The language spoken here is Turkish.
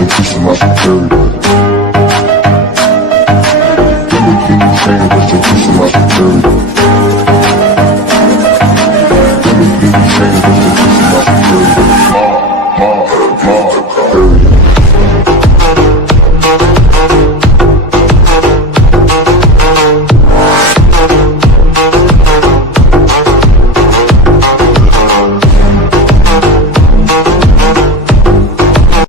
a piece of my security. Everything you say was a piece of my security.